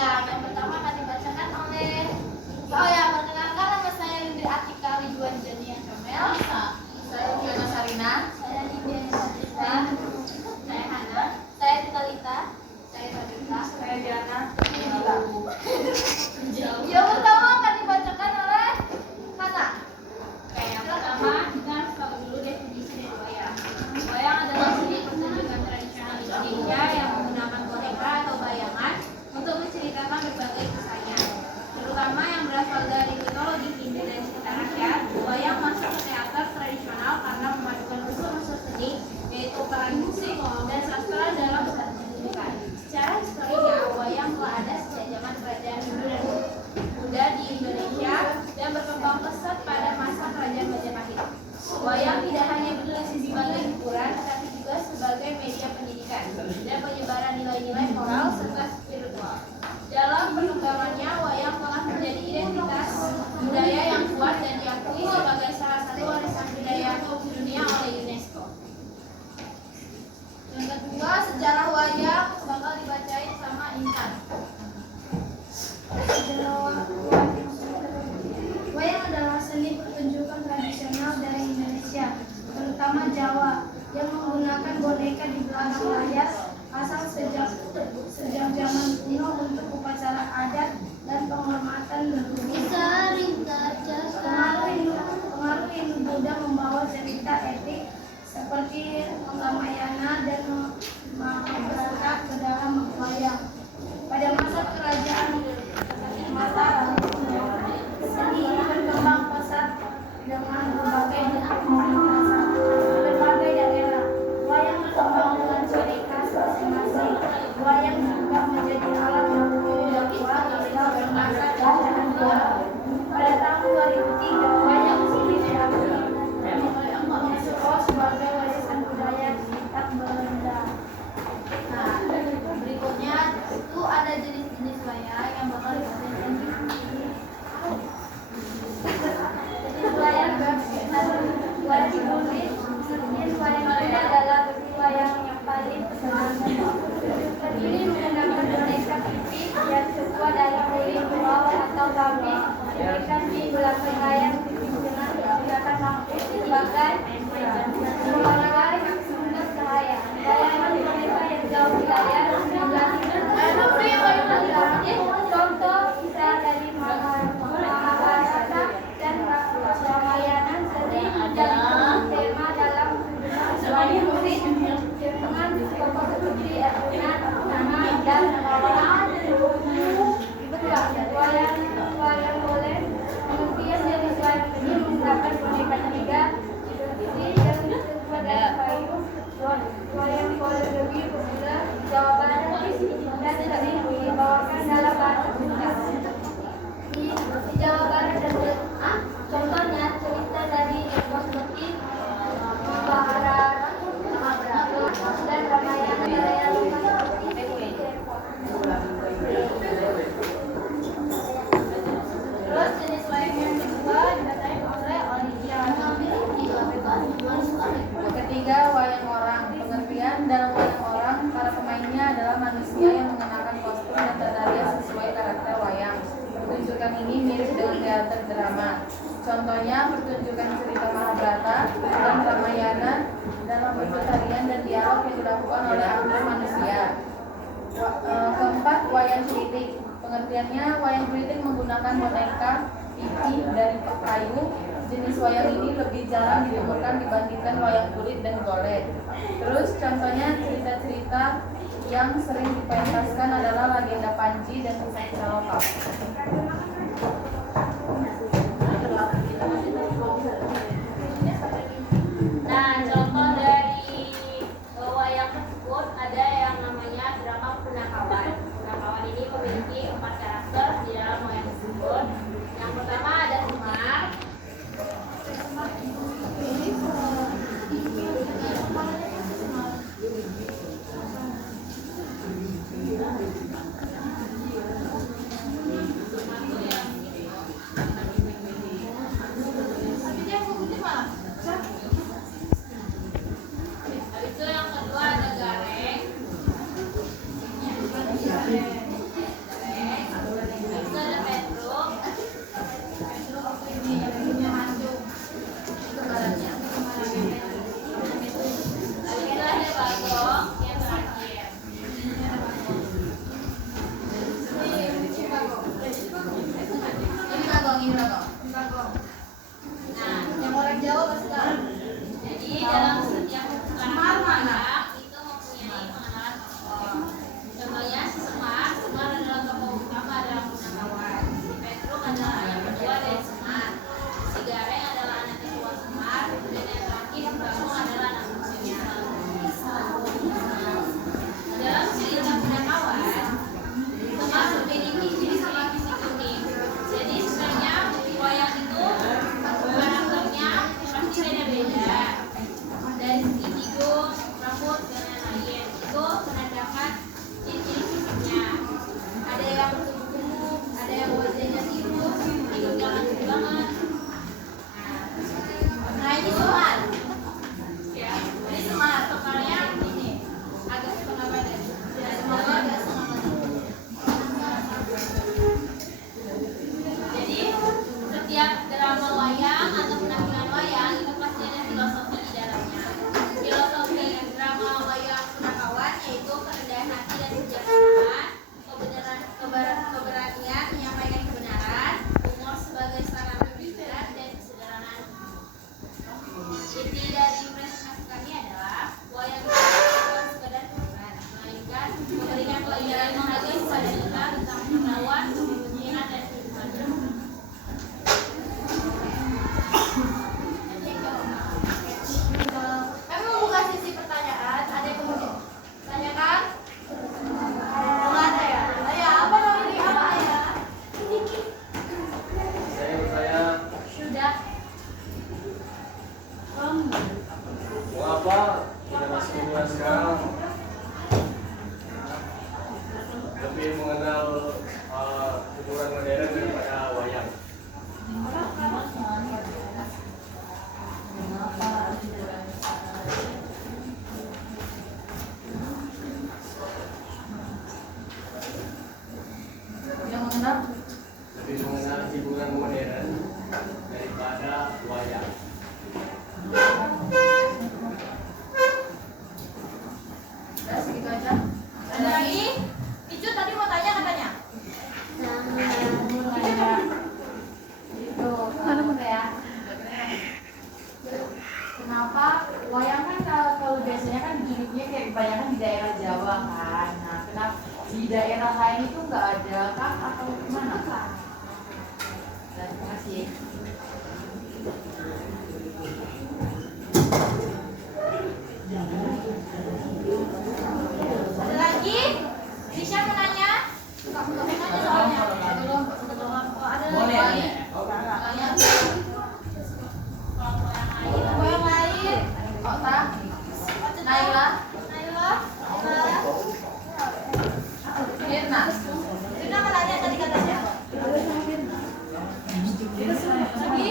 wayang. Yang pertama akan dibacakan oleh perkenalkan, nama saya Lindri Atika Ridwan Jania Kamel. Saya Fiona Sarina. Saya Lydia Nisarita. Saya Hana. Saya Titalita. Saya Tabita. Saya Diana. Yang pertama akan dibacakan oleh Hana. Oke, yang pertama kita harus tahu dulu definisi dari wayang. Wayang adalah seni pertunjukan tradisional Indonesia yang menggunakan boneka atau bayangan untuk menceritakan berbagai kisahnya, terutama yang berasal dari mitologi Hindu dan cerita rakyat. Wayang masuk ke teater tradisional karena memadukan unsur-unsur seni, yaitu peran musik dan sastra dalam pertunjukan. Secara historinya, wayang telah ada sejak zaman kerajaan Hindu dan Buddha di Indonesia dan berkembang pesat pada masa kerajaan Majapahit. Wayang tidak hanya berfungsi sebagai hiburan, tetapi juga sebagai media pendidikan dan penyebaran nilai-nilai moral serta spiritual. Dalam perkembangannya, wayang telah menjadi identitas budaya yang kuat dan diakui sebagai salah satu warisan budaya dunia oleh UNESCO. Yang kedua, sejarah wayang bakal dibacain sama Intan. Wayang adalah seni pertunjukan tradisional dari Indonesia, terutama Jawa, yang menggunakan boneka di belakang layar, asal sejak zaman kuno untuk upacara adat dan penghormatan leluhur. Pengaruh Hindu Buddha membawa cerita epik seperti Ramayana dan Mahabharata ke dalam wayang. Pada masa kerajaan Mataram, seni ini berkembang pesat dengan berbagai daerah. Wayang berkembang dengan ciri khas masing-masing. Wayang juga menjadi alat yang kuat dalam masa kerajaan Buddha. Pada tahun 2003, wayang diakui UNESCO sebagai warisan budaya kitab Belanda. Nah, berikutnya itu ada jenis-jenis wayang yang bakal dibacain. Jenis wayang wayang kulit. Jenis wayang kulit adalah bentuk wayang yang paling sederhana. Ini menggunakan boneka tipis yang terbuat dari kulit bawang atau kambing, diberikan di belakang layar tipis dengan menggunakan lampu sebagai pengawal sumber cahaya. Bayangan boneka yang jauh di layar contoh kisah dari Mahabharata dan Ramayana sering menjadi tema dalam wayang kulit dengan tokoh seperti Arjuna, Nama, dan Rawana. Wayang boleh pengertian jenis wayang ini menggunakan boneka tiga diproduksi dan terbuat dari kayu. Wayang boleh lebih populer di Jawa Barat dan sering dibawakan dalam bahasa Sunda. Di Jawa Barat dan contohnya cerita dari epos seperti Mahabharata dan Ramayana direalisasikan seperti Terus jenis wayang yang kedua dibacain oleh Olivia. Ketiga, wayang orang. Pengertian dalam wayang orang, para pemainnya adalah manusia yang mengenakan kostum dan tanda sesuai karakter wayang. Pertunjukan ini mirip dengan teater drama. Contohnya pertunjukan cerita Mahabharata dan Ramayana dalam bentuk tarian dan dialog yang dilakukan oleh aktor manusia. Keempat, wayang kulitik. Pengertiannya, wayang kulitik menggunakan boneka pipi dari kayu. Jenis wayang ini lebih jarang ditemukan dibandingkan wayang kulit dan golek. Terus contohnya cerita-cerita yang sering dipentaskan adalah legenda Panji dan kisah-kisah lokal. Nah, contoh dari wayang tersebut ada yang namanya drama Punakawan. Punakawan ini memiliki 4 karakter di dalam wayang tersebut. Yang pertama ada Semar. Nah, Yang orang Jawa pasti tahu. jadi dalam setiap karakter wayang itu mempunyai pengenalan tokoh. Contohnya si Semar adalah tokoh utama dalam Punakawan. Si Petruk adalah anak kedua dari Semar. Si Gareng adalah anak kedua Semar. Dan yang terakhir si Bambang adalah anak bungsunya. Dalam cerita Punakawan, Semar memiliki ciri-ciri fisik unik. Jadi sebenarnya wayang itu karakternya pasti beda-beda. Dari segi hidung, rambut, dan lain-lain itu menandakan ciri-ciri fisiknya. Ada yang gemuk, ada yang wajahnya tirus, hidungnya lancip banget. Nah ini Semar. Ya, ini Semar. Semarnya ini agak setengah badan. Dan Semarnya agak setengah badan. Jadi setiap drama wayang atau penampilan wayang itu pasti ada filosofi di dalamnya. Filosofi drama wayang Punakawan yaitu kerendahan hati dan kebijaksanaan, keberanian menyampaikan kebenaran, humor sebagai sarana berpikir, dan kesederhanaan. Inti dari presentasi kami adalah wayang itu bukan sekedar hiburan, melainkan memberikan pelajaran menghargai kepada kita tentang pengetahuan, kepemimpinan, dan kehidupan. Kami membuka sesi pertanyaan. Ada yang mau ditanyakan? Nggak ada ya? Ayah, apa namanya ini? Apa ayah? Saya bertanya, Sudah. mengapa generasi muda sekarang lebih mengenal hiburan modern daripada wayang? Yang mengenal Lebih mengenal hiburan modern daripada wayang. udah segitu aja. Ada lagi? Icu tadi mau tanya katanya. Itu ya. Kenapa wayang kan kalau biasanya kan hidupnya kayak kebanyakan di daerah Jawa kan. Nah, kenapa di daerah lain itu nggak ada kah atau gimana kah? Terima kasih. Ada lagi? Risha mau nanya? Kamu mau nanya soalnya. Oh, ada lagi? Mau yang lain? Kota, Naila? Naila, Naila? Mirna. Rina mau nanya tadi katanya. Lagi?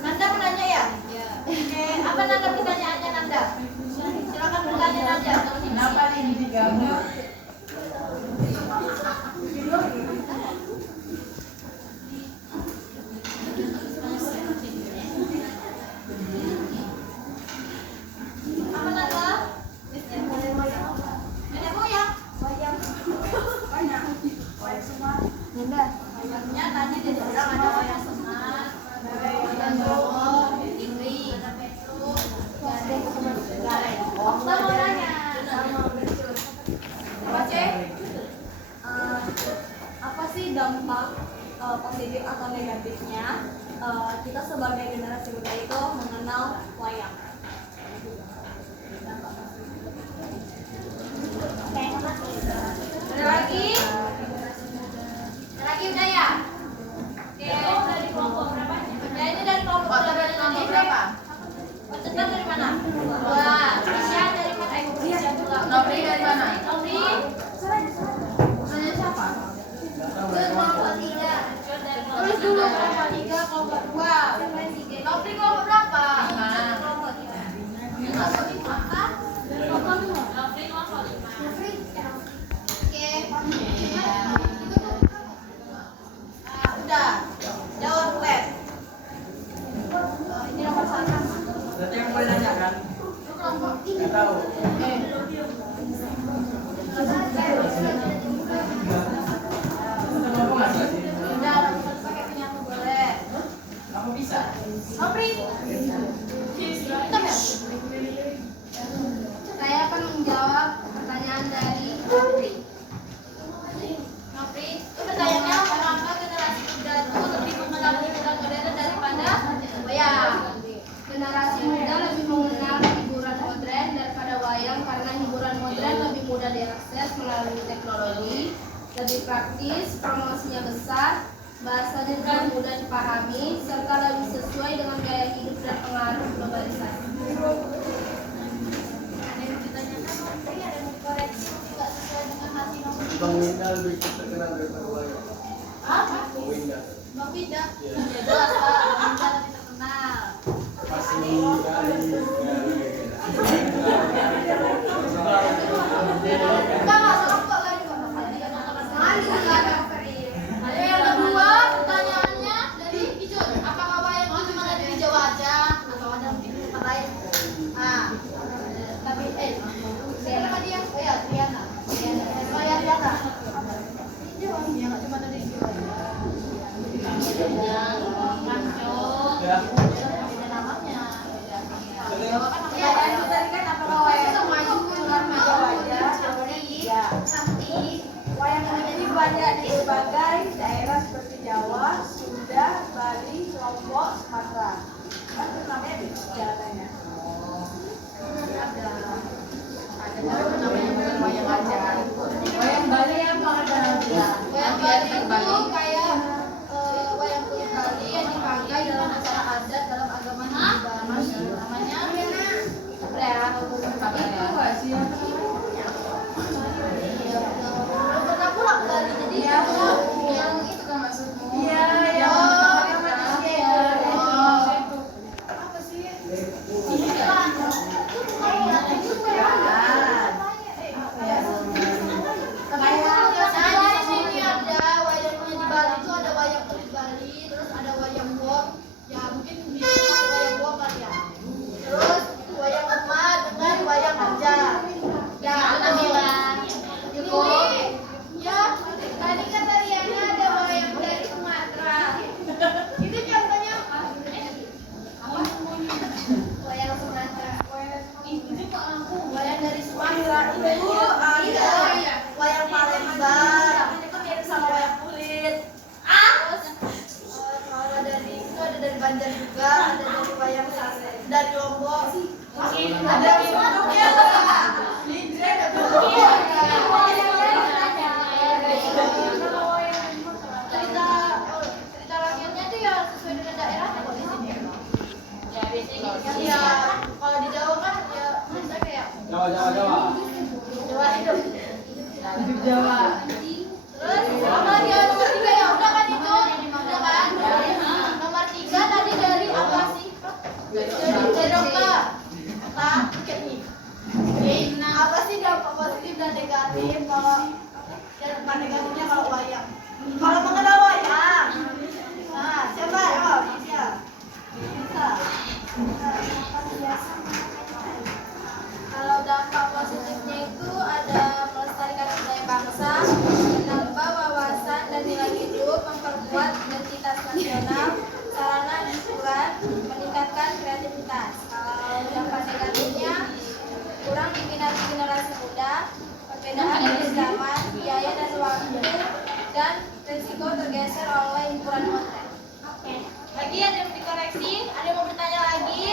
Nanda mau nanya ya? Oke, apa Nanda pertanyaannya Nanda? Silakan bertanya Nanda. Kenapa ini diganggu? Apa Nanda? Nenek moyang? Wayangnya tadi dibilang ada wayang Semar, wayang Jawa, Ingri, Petruk, Gareng. Okta mau nanya. Apa cek? Apa sih dampak positif atau negatifnya kita sebagai generasi muda itu mengenal wayang? Ada lagi? Ada lagi udah ya? Oke. Dari kelompok berapa? Ya ini dari kelompok Berapa? Otetnya dari mana? Dua. Risha dari mana? Risha dua. Nopri dari mana? Nopri. Nanya siapa? Kelompok tiga. Tulis dulu kelompok tiga, kelompok dua. Nopri kelompok berapa? Lima. Kelompok melalui teknologi, lebih praktis, promosinya besar, bahasanya juga mudah dipahami, serta lebih sesuai dengan gaya hidup dan pengaruh globalisasi. Bang Winda lebih terkenal daripada wayang. Apa? Bang Winda. Bang Winda? Iya. Ya jelas Pak, Bang Winda lebih terkenal. Pasti dari Enggak masalah kok lagi Bapak. Mari kita ada yang kedua, pertanyaannya dari Ijun. Apakah wayang itu cuma ada di Jawa aja atau ada mungkin di tempat lain? Nah, tapi siapa dia? Oh ya, Triana. Saya Triana. Iya, nggak cuma ada di Jawa. ya. Beda namanya. Jawa kan namanya. Tadi kan apakah wayang Itu maju keluar Jawa aja? Ya. Wayang ini banyak di berbagai daerah seperti Jawa, Sunda, Bali, Lombok, Sumatera. Kan itu namanya di jalannya. ada namanya bukan wayang aja. Wayang Bali apa ada? Wayang Bali itu kayak wayang kulit Bali yang dipakai dalam acara adat dalam agama Hindu. Namanya apa ya? Itu nggak sih? Belum pernah pulang ke Bali jadi Iya, ya. yang itu kan maksudmu? Iya, yang oh, pertama yang kan? mana? Iya, Oh. itu. Apa sih? Ini kan itu bukan wayang itu wayang. Nah, di sini ada wayangnya di Bali itu ada wayang kulit Bali, terus ada wayang wong, ya mungkin di tempat wayang wong kali ya. Terus wayang emak dengan wayang aja. Ya, cukup. Ya, tadi kata Riana ada wayang dari Sumatera. Itu contohnya apa? Wayang Sumatera. Wayang dari Sumatera itu ada wayang Palembang. Itu mirip sama wayang kulit. Terus kalau dari itu ada dari Banjar juga, ada dari wayang dari Lombok. Ada di bentuknya. Cerita rakyatnya itu ya sesuai dengan daerahnya kok di sini. Ya biasanya ya kalau di Jawa kan ya biasanya kayak Jawa hidup. Jawa. Terus apa dia nomor 3 ya udah kan itu udah kan. Nomor 3 tadi dari apa sih? Dari dokter. Oke nih. Apa sih dampak positif dan negatif kalau dampak negatifnya kalau wayang? Kalau mengenal wayang. Nah, siapa? Bisa. Kalau dampak positifnya itu ada melestarikan budaya bangsa, menambah wawasan dan nilai hidup, memperkuat identitas nasional, sarana hiburan, meningkatkan kreativitas. Kalau dampak negatifnya kurang diminati generasi muda, perbedaan dari zaman, biaya dan waktu, dan risiko tergeser oleh hiburan modern. Oke. Lagi ada yang dikoreksi? Ada yang mau bertanya lagi?